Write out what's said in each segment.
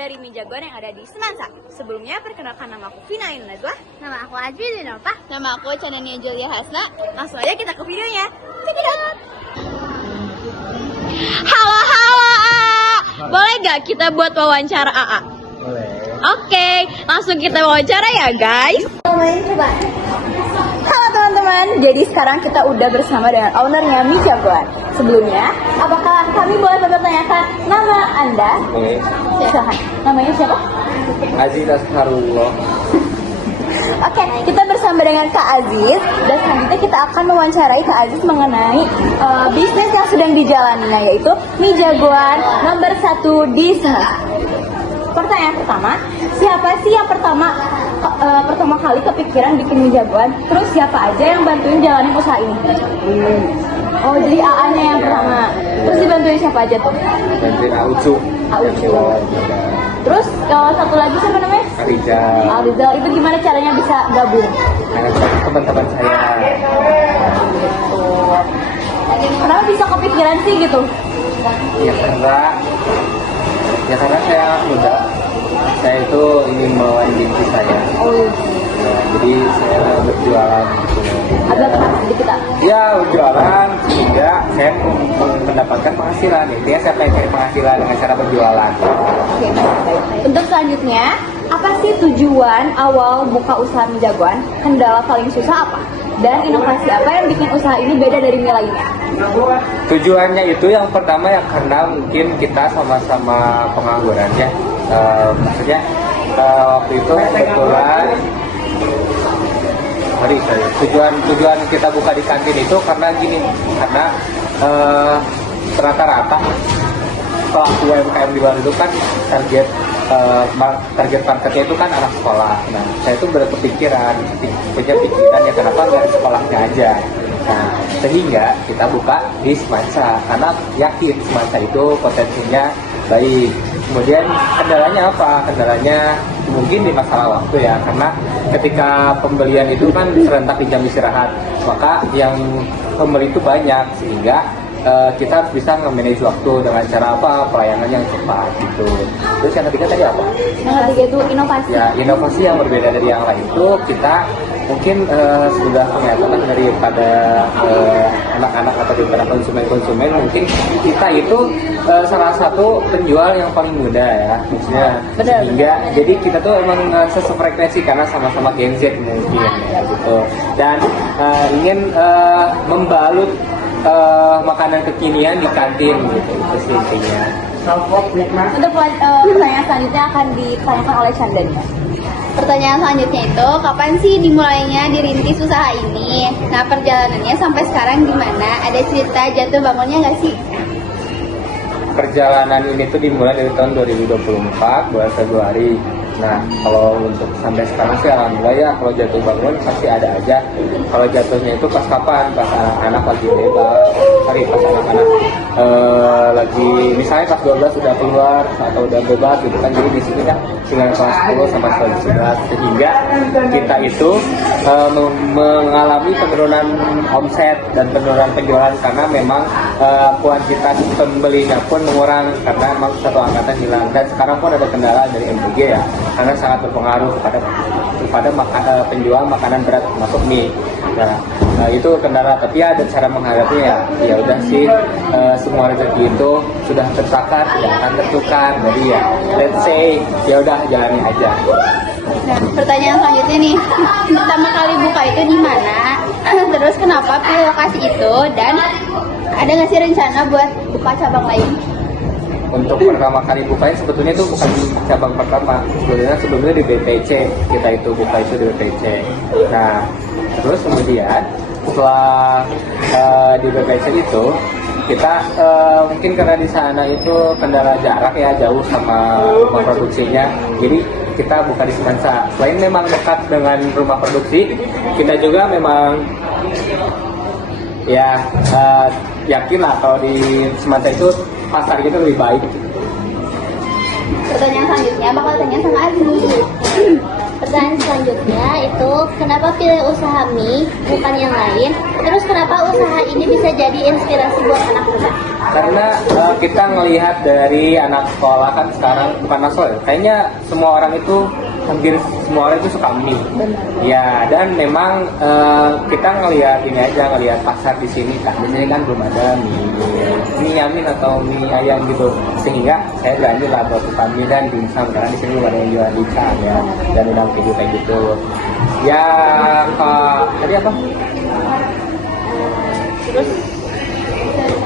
dari Mi Jagoan yang ada di Semansa. Sebelumnya, perkenalkan nama aku Vina Ain Najwa. Nama aku Azri Dinova. Nama aku Canania Julia Hasna. Langsung aja kita ke videonya. Check it out. Halo, boleh gak kita buat wawancara AA? Boleh. Oke, langsung kita wawancara ya guys. Coba. Halo teman-teman, jadi sekarang kita udah bersama dengan ownernya Mi Jagoan. Sebelumnya, apakah kami boleh mempertanyakan nama Anda? Oke. Silahkan, namanya siapa? Aziz Asharullah. Oke, kita bersama dengan Kak Aziz. Dan selanjutnya kita akan mewawancarai Kak Aziz mengenai bisnis yang sedang dijalaninya, yaitu Mi Jagoan nomor 1 di Semarang. Pertanyaan pertama, siapa sih yang pertama kali kepikiran bikin Mi Jagoan? Terus siapa aja yang bantuin jalanin usaha ini? Oh, jadi AA-nya yang pertama. Terus dibantuin siapa aja tuh? Bantuin Aucu. Terus satu lagi siapa namanya? Rizal. Rizal. Itu gimana caranya bisa gabung? Teman-teman saya. Kenapa bisa kepikiran sih gitu? Ya karena saya muda. Saya itu ingin melawan diri saya. Oh iya. Ya, jadi saya berjualan gitu. Agak keras sedikit kita. Ya berjualan sehingga saya mendapatkan penghasilan. Intinya saya pengen cari penghasilan dengan cara berjualan. Oke, baik. Untuk selanjutnya, apa sih tujuan awal buka usaha Mi Jagoan? Kendala paling susah apa? Dan inovasi apa yang bikin usaha ini beda dari Mi lainnya? Tujuannya itu yang pertama ya karena mungkin kita sama-sama pengangguran ya. Maksudnya waktu itu kebetulan tujuan kita buka di kantin itu karena gini, karena rata-rata pelaku UMKM di luar itu kan target marketnya itu kan anak sekolah. Nah, saya itu berpikiran ya kenapa nggak di sekolahnya aja. Nah, sehingga kita buka di Semansa karena yakin Semansa itu potensinya baik. Kemudian kendalanya apa? Kendalanya mungkin di masalah waktu ya, karena ketika pembelian itu kan serentak di jam istirahat, maka yang pembeli itu banyak sehingga kita harus bisa nge-manage waktu dengan cara apa? Pelayanan yang cepat gitu. Terus yang ketiga tadi apa? Yang ketiga itu inovasi. Ya, inovasi yang berbeda dari yang lain itu kita mungkin sudah kelihatan daripada anak-anak atau daripada konsumen mungkin kita itu salah satu penjual yang paling muda ya, maksudnya. Sehingga jadi kita tuh emang sefrekuensi karena sama-sama Gen Z mungkin ya gitu. Dan ingin membalut makanan kekinian di kantin gitu, itu sih intinya. Untuk pertanyaan selanjutnya akan ditanyakan oleh Chandania. Pertanyaan selanjutnya itu, kapan sih dimulainya dirintis usaha ini? Nah, perjalanannya sampai sekarang gimana? Ada cerita jatuh bangunnya nggak sih? Perjalanan ini tuh dimulai dari tahun 2024 bulan Februari. Nah, kalau untuk sampai sekarang sih alhamdulillah ya, kalau jatuh bangun pasti ada aja. Kalau jatuhnya itu pas kapan? Pas anak-anak lagi bebas, pas anak-anak lagi misalnya pas 12 sudah keluar atau udah bebas gitu kan. Jadi di sini kan tinggal kelas 10 sama kelas 11 sehingga kita itu mengalami penurunan omset dan penurunan penjualan karena memang kuantitas pembelinya pun mengurang karena memang satu angkatan hilang. Dan sekarang pun ada kendala dari MPG ya, karena sangat berpengaruh kepada penjual makanan berat termasuk mie. Nah, itu kendala, tapi ada cara menghadapinya ya udah sih, semua rezeki itu sudah tertakar, tidak akan tertukar. Jadi ya let's say ya udah jalani aja. Nah, pertanyaan selanjutnya nih, pertama kali buka itu di mana? Terus kenapa pilih lokasi itu? Dan ada nggak sih rencana buat buka cabang lain? Untuk pertama kali bukain sebetulnya itu bukan di cabang pertama, sebelumnya di BPC, kita itu buka itu di BPC. Nah, terus kemudian setelah di BPC itu kita mungkin karena di sana itu kendala jarak ya, jauh sama rumah produksinya, jadi kita buka di Semansa. Selain memang dekat dengan rumah produksi, kita juga memang ya yakin lah kalau di Semansa itu pasar gitu lebih baik. Pertanyaan selanjutnya bakal tanya sama Azmi. Pertanyaan selanjutnya itu, kenapa pilih usaha mie bukan yang lain? Terus kenapa usaha ini bisa jadi inspirasi buat anak muda? Karena kita ngelihat dari anak sekolah kan sekarang, bukan masuk ya, kayaknya semua orang itu, hampir semua orang itu suka mie. Ya, dan memang kita ngelihat ini aja, ngelihat pasar di sini kan, biasanya kan belum ada mie yamin atau mie ayam gitu, sehingga saya berani lah buat buka mie dan dimsum, karena di sini belum ada yang jual ikan ya, dan udang kayak gitu. Ya, tadi apa? Terus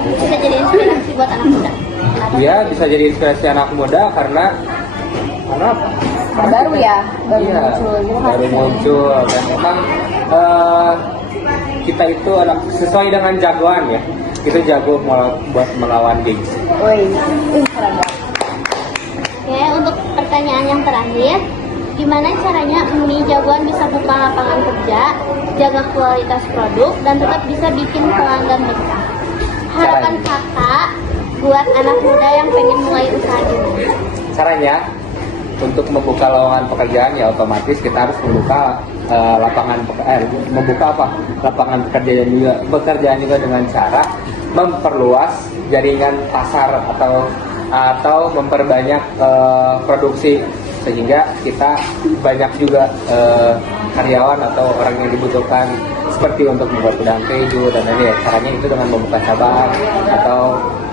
bisa jadi inspirasi buat anak muda. Kenapa? Iya, bisa jadi inspirasi anak muda karena apa? Baru ya, baru Iya, muncul. baru muncul dan memang kita itu ada sesuai dengan jagoan ya. Kita jago buat melawan gengsi. Woi, keren banget. Oke, untuk pertanyaan yang terakhir, gimana caranya Mie Jagoan bisa buka lapangan kerja, jaga kualitas produk, dan tetap bisa bikin pelanggan betah? Harapan kakak buat anak muda yang pengen mulai usaha ini. Caranya untuk membuka lowongan pekerjaan ya otomatis kita harus membuka lapangan pekerjaan juga dengan cara memperluas jaringan pasar atau memperbanyak produksi, sehingga kita banyak juga karyawan atau orang yang dibutuhkan, seperti untuk membuat udang keju dan lain-lain ya. Caranya itu dengan membuka cabang atau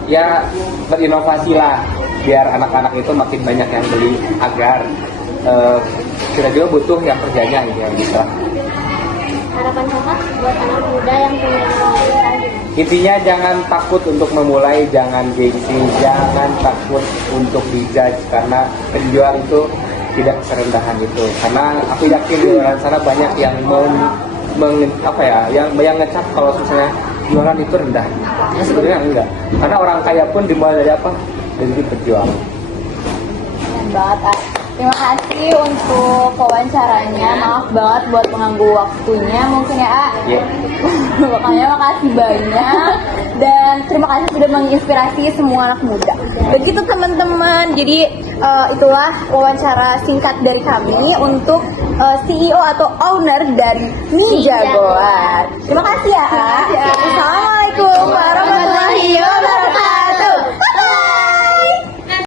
ya berinovasi lah, biar anak-anak itu makin banyak yang beli, agar kita juga butuh yang kerjanya gitu. Harapan kakak buat anak muda yang pengen mulai usaha ini. Intinya jangan takut untuk memulai, jangan gengsi, jangan takut untuk dijudge, karena penjual itu tidak serendahan itu. Karena aku yakin di luar sana banyak yang yang ngecap kalau misalnya jualan itu rendah. Ya sebenarnya enggak. Karena orang kaya pun dimulai dari apa? Dari berjuang. Keren banget. Terima kasih untuk wawancaranya. Maaf banget buat mengganggu waktunya mungkin ya, A. Yeah. Makanya makasih banyak. Dan terima kasih sudah menginspirasi semua anak muda. Begitu teman-teman. Jadi itulah wawancara singkat dari kami untuk CEO atau owner dari Mie Jagoan. Terima kasih ya, A. Assalamualaikum warahmatullahi wabarakatuh.